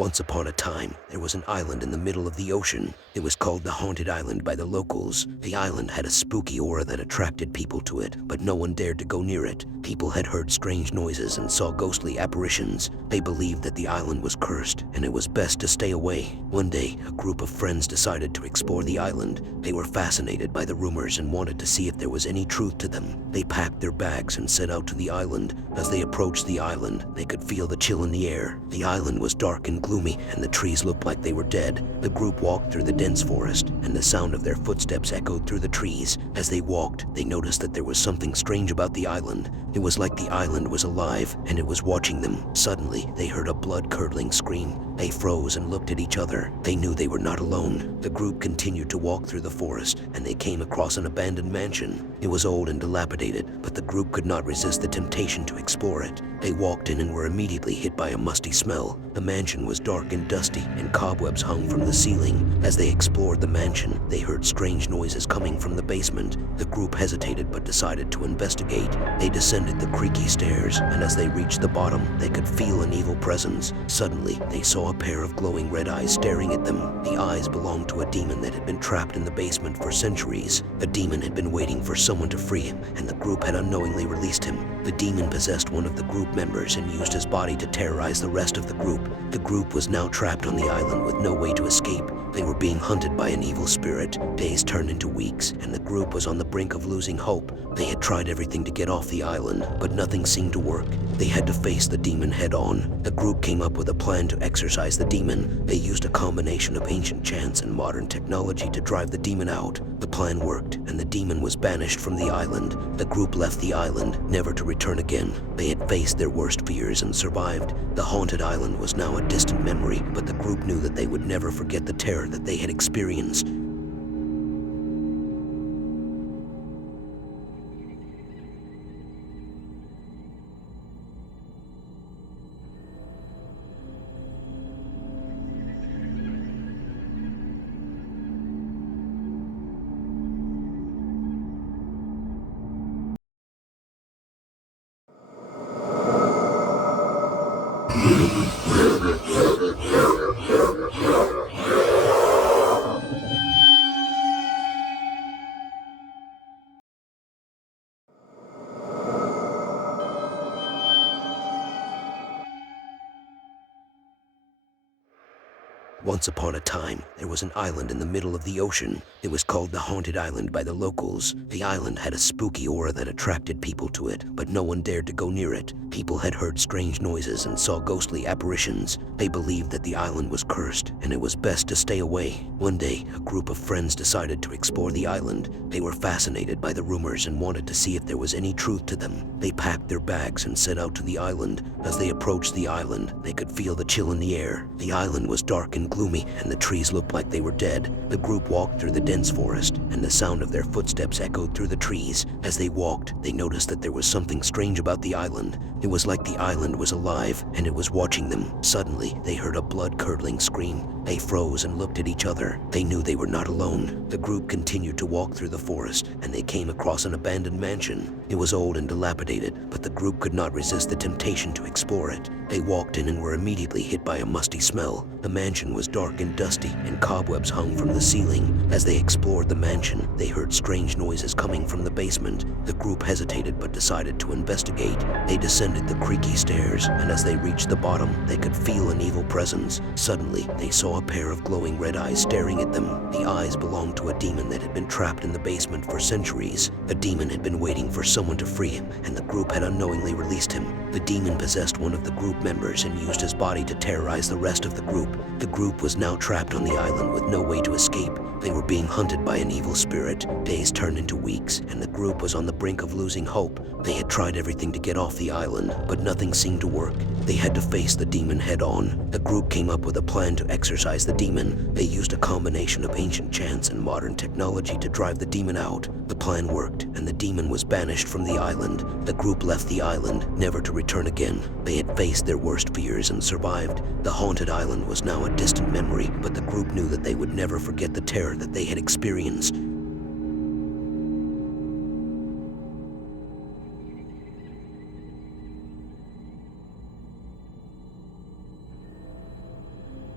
Once upon a time, there was an island in the middle of the ocean. It was called the Haunted Island by the locals. The island had a spooky aura that attracted people to it, but no one dared to go near it. People had heard strange noises and saw ghostly apparitions. They believed that the island was cursed, and it was best to stay away. One day, a group of friends decided to explore the island. They were fascinated by the rumors and wanted to see if there was any truth to them. They packed their bags and set out to the island. As they approached the island, they could feel the chill in the air. The island was dark and gloomy, and the trees looked like they were dead. The group walked through the dense forest, and the sound of their footsteps echoed through the trees. As they walked, they noticed that there was something strange about the island. It was like the island was alive, and it was watching them. Suddenly, they heard a blood-curdling scream. They froze and looked at each other. They knew they were not alone. The group continued to walk through the forest, and they came across an abandoned mansion. It was old and dilapidated, but the group could not resist the temptation to explore it. They walked in and were immediately hit by a musty smell. The mansion was dark and dusty, and cobwebs hung from the ceiling. As they explored the mansion, they heard strange noises coming from the basement. The group hesitated but decided to investigate. They descended the creaky stairs, and as they reached the bottom, they could feel an evil presence. Suddenly, they saw a pair of glowing red eyes staring at them. The eyes belonged to a demon that had been trapped in the basement for centuries. The demon had been waiting for someone to free him, and the group had unknowingly released him. The demon possessed one of the group members and used his body to terrorize the rest of the group. The group was now trapped on the island with no way to escape. They were being hunted by an evil spirit. Days turned into weeks, and the group was on the brink of losing hope. They had tried everything to get off the island, but nothing seemed to work. They had to face the demon head-on. The group came up with a plan to exorcise the demon. They used a combination of ancient chants and modern technology to drive the demon out. The plan worked, and the demon was banished from the island. The group left the island, never to return again. They had faced their worst fears and survived. The haunted island was now a distant memory, but the group knew that they would never forget the terror that they had experienced. Once upon a time, there was an island in the middle of the ocean. It was called the Haunted Island by the locals. The island had a spooky aura that attracted people to it, but no one dared to go near it. People had heard strange noises and saw ghostly apparitions. They believed that the island was cursed, and it was best to stay away. One day, a group of friends decided to explore the island. They were fascinated by the rumors and wanted to see if there was any truth to them. They packed their bags and set out to the island. As they approached the island, they could feel the chill in the air. The island was dark and gloomy, and the trees looked like they were dead. The group walked through the dense forest, and the sound of their footsteps echoed through the trees. As they walked, they noticed that there was something strange about the island. It was like the island was alive, and it was watching them. Suddenly, they heard a blood-curdling scream. They froze and looked at each other. They knew they were not alone. The group continued to walk through the forest, and they came across an abandoned mansion. It was old and dilapidated, but the group could not resist the temptation to explore it. They walked in and were immediately hit by a musty smell. The mansion was dark and dusty, and cobwebs hung from the ceiling. As they explored the mansion, they heard strange noises coming from the basement. The group hesitated but decided to investigate. They descended the creaky stairs, and as they reached the bottom, they could feel an evil presence. Suddenly, they saw a pair of glowing red eyes staring at them. The eyes belonged to a demon that had been trapped in the basement for centuries. The demon had been waiting for someone to free him, and the group had unknowingly released him. The demon possessed one of the group members and used his body to terrorize the rest of the group. The group was now trapped on the island with no way to escape. They were being hunted by an evil spirit. Days turned into weeks, and the group was on the brink of losing hope. They had tried everything to get off the island, but nothing seemed to work. They had to face the demon head-on. The group came up with a plan to exorcise the demon. They used a combination of ancient chants and modern technology to drive the demon out. The plan worked, and the demon was banished from the island. The group left the island, never to return again. They had faced their worst fears and survived. The haunted island was now a distant memory, but the group knew that they would never forget the terror that they had experienced.